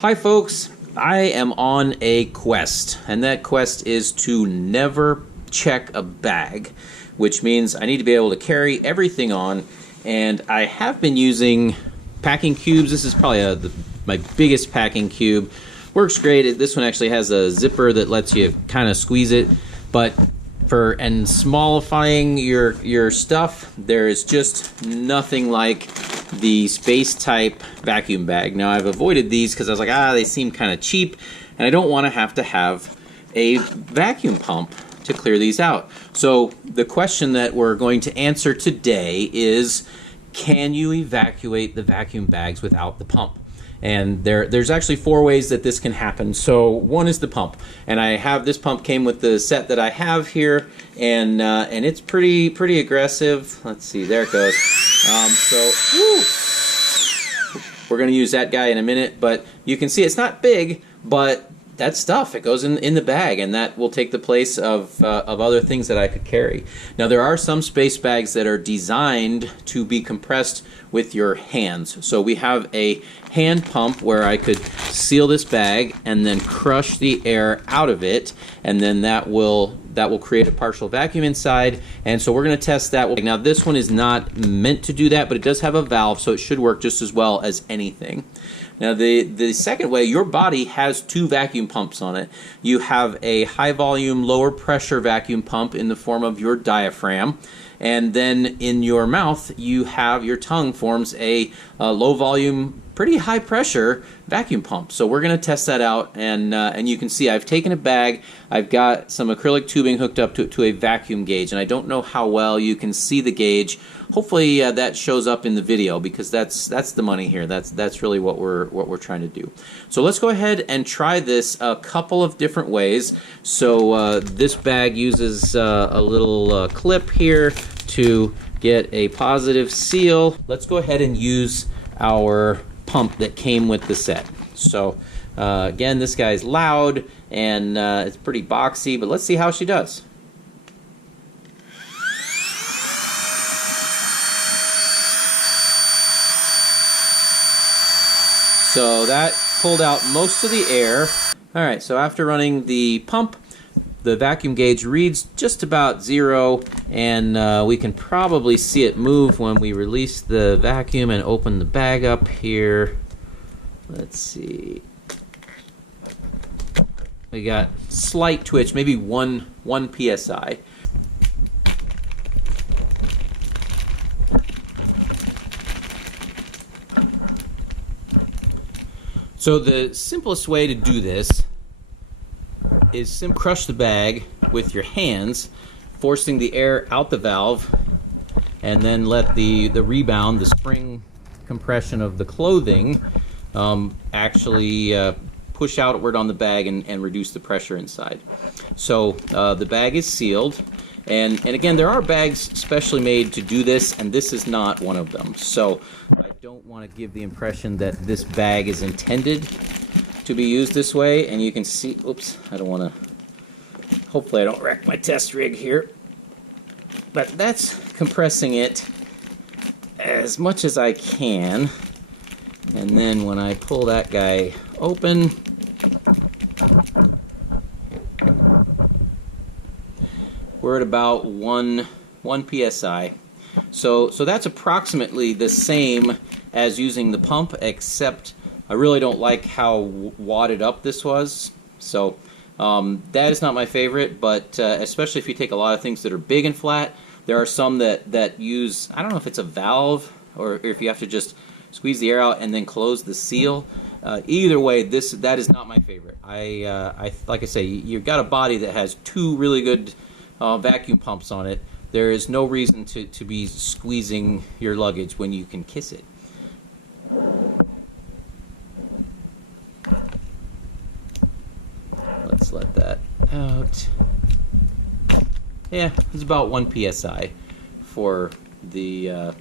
Hi folks, I am on a quest, and that quest is to never check a bag, which means I need to be able to carry everything on, and I have been using packing cubes. This is probably my biggest packing cube. Works great. This one actually has a zipper that lets you kind of squeeze it, but for smallifying your stuff, there is just nothing like the space type vacuum bag. Now I've avoided these because I was like, they seem kind of cheap, and I don't want to have a vacuum pump to clear these out. So the question that we're going to answer today is, can you evacuate the vacuum bags without the pump? And there's actually 4 ways that this can happen. So one is the pump, and I have this pump came with the set that I have here, and it's pretty aggressive. Let's see, there it goes. We're going to use that guy in a minute, but you can see it's not big, but that stuff, it goes in the bag, and that will take the place of other things that I could carry. Now there are some space bags that are designed to be compressed with your hands. So we have a hand pump where I could seal this bag and then crush the air out of it, and then that will create a partial vacuum inside. And so we're going to test that. Now this one is not meant to do that, but it does have a valve, so it should work just as well as anything. Now the second way, your body has 2 vacuum pumps on it. You have a high volume, lower pressure vacuum pump in the form of your diaphragm, and then in your mouth you have, your tongue forms a low volume, pretty high pressure vacuum pump. So we're going to test that out, and you can see I've taken a bag, I've got some acrylic tubing hooked up to a vacuum gauge, and I don't know how well you can see the gauge. Hopefully that shows up in the video, because that's the money here. That's really what we're trying to do. So let's go ahead and try this a couple of different ways. So this bag uses a little clip here to get a positive seal. Let's go ahead and use our pump that came with the set. So again, this guy's loud and it's pretty boxy, but let's see how she does. So that pulled out most of the air. All right, so after running the pump, the vacuum gauge reads just about 0, and we can probably see it move when we release the vacuum and open the bag up here. Let's see. We got slight twitch, maybe 1 psi. So the simplest way to do this is simply crush the bag with your hands, forcing the air out the valve, and then let the rebound, the spring compression of the clothing, actually push outward on the bag and reduce the pressure inside. So the bag is sealed, and again, there are bags specially made to do this, and this is not one of them. So I don't want to give the impression that this bag is intended to be used this way. And you can see, oops, I don't want to, hopefully I don't wreck my test rig here, but that's compressing it as much as I can. And then when I pull that guy open, we're at about 1 psi. So that's approximately the same as using the pump, except I really don't like how wadded up this was. So that is not my favorite, but especially if you take a lot of things that are big and flat, there are some that use, I don't know if it's a valve or if you have to just squeeze the air out and then close the seal. Either way, that is not my favorite. I like I say, you've got a body that has 2 really good vacuum pumps on it. There is no reason to be squeezing your luggage when you can kiss it. Let's let that out. Yeah, it's about 1 psi for the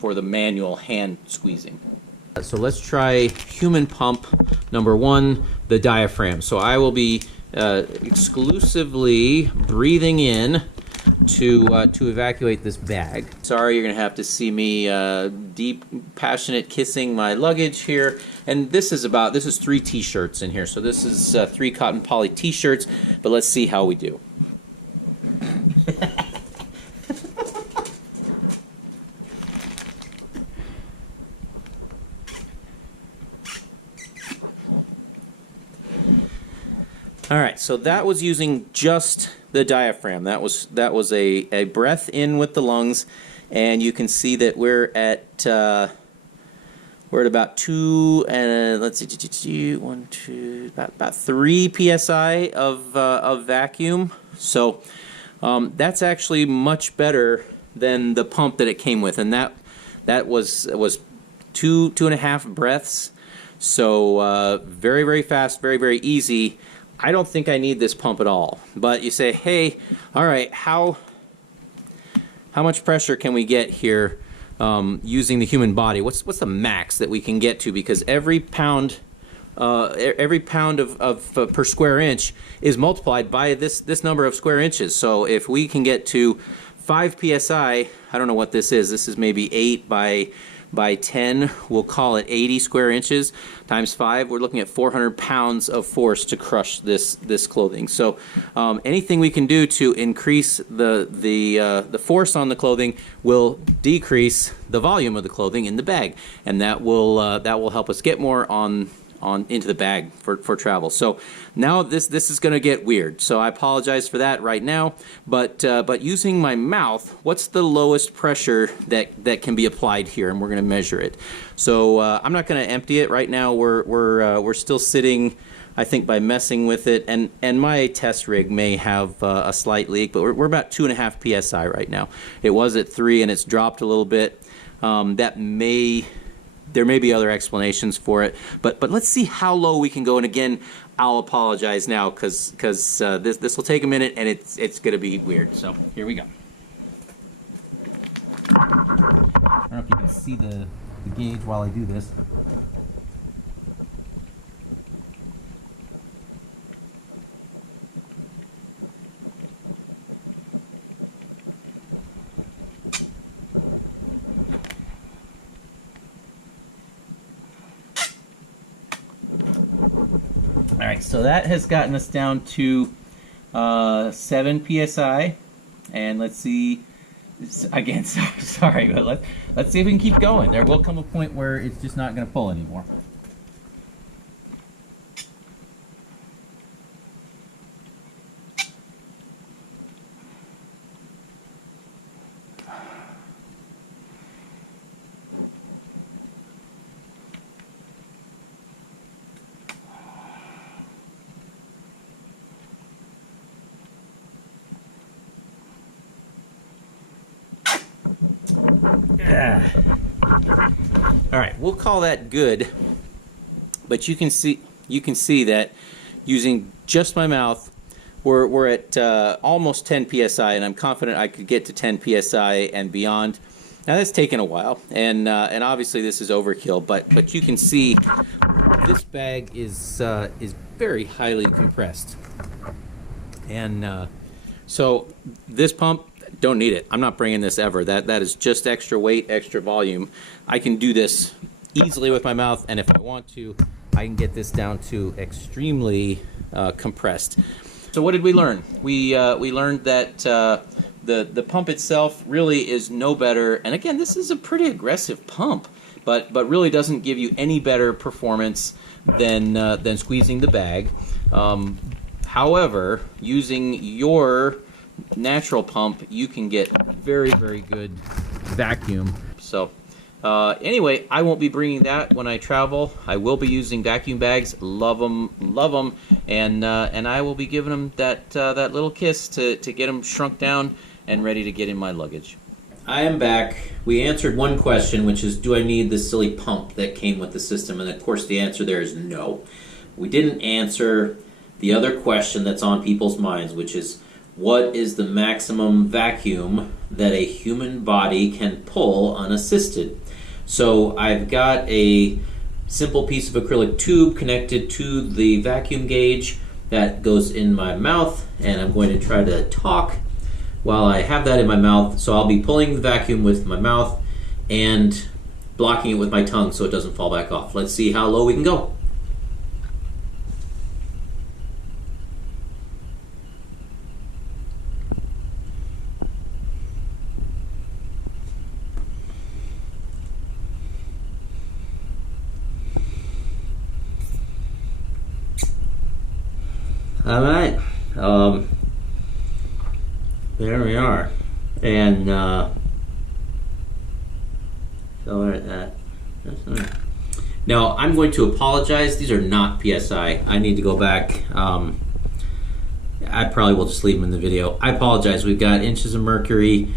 manual hand squeezing. So let's try human pump number 1, the diaphragm. So I will be exclusively breathing in to evacuate this bag. Sorry, you're gonna have to see me deep, passionate kissing my luggage here. And this is 3 t-shirts in here. So this is 3 cotton poly t-shirts, but let's see how we do. All right, so that was using just the diaphragm. That was a breath in with the lungs, and you can see that we're at about 2 and let's see, 1, 2, about 3 psi of vacuum. So that's actually much better than the pump that it came with, and that was 2.5 breaths. So very, very fast, very, very easy. I don't think I need this pump at all. But you say, hey, all right, how much pressure can we get here using the human body? What's the max that we can get to? Because every pound of per square inch is multiplied by this number of square inches. So if we can get to 5 psi, I don't know what this is. This is maybe 8 by 10, we'll call it 80 square inches times 5. We're looking at 400 pounds of force to crush this clothing. So anything we can do to increase the force on the clothing will decrease the volume of the clothing in the bag, and that will help us get more on into the bag for travel. So now this is going to get weird. So I apologize for that right now. But using my mouth, what's the lowest pressure that can be applied here? And we're going to measure it. So I'm not going to empty it right now. We're still sitting, I think, by messing with it. And my test rig may have a slight leak, but we're about 2.5 psi right now. It was at 3 and it's dropped a little bit. There may be other explanations for it, but let's see how low we can go. And again, I'll apologize now because this will take a minute and it's going to be weird. So here we go. I don't know if you can see the gauge while I do this. All right, so that has gotten us down to 7 psi, and let's see. Again, sorry, but let's see if we can keep going. There will come a point where it's just not going to pull anymore. All right, we'll call that good, but you can see that using just my mouth, we're at almost 10 psi, and I'm confident I could get to 10 psi and beyond. Now that's taken a while, and obviously this is overkill, but you can see this bag is very highly compressed, and so this pump, don't need it. I'm not bringing this ever. That is just extra weight, extra volume. I can do this easily with my mouth, and if I want to, I can get this down to extremely compressed. So what did we learn? We learned that the pump itself really is no better. And again, this is a pretty aggressive pump, but really doesn't give you any better performance than squeezing the bag. However, using your natural pump, you can get very, very good vacuum. So anyway, I won't be bringing that when I travel. I will be using vacuum bags. Love them, and I will be giving them that little kiss to get them shrunk down and ready to get in my luggage. I am back. We answered one question, which is, do I need the silly pump that came with the system? And of course the answer there is no. We didn't answer the other question that's on people's minds, which is, what is the maximum vacuum that a human body can pull unassisted? So I've got a simple piece of acrylic tube connected to the vacuum gauge that goes in my mouth, and I'm going to try to talk while I have that in my mouth. So I'll be pulling the vacuum with my mouth and blocking it with my tongue so it doesn't fall back off. Let's see how low we can go. All right, there we are, and so that's all right. Now I'm going to apologize. These are not PSI. I need to go back. I probably will just leave them in the video. I apologize. We've got inches of mercury.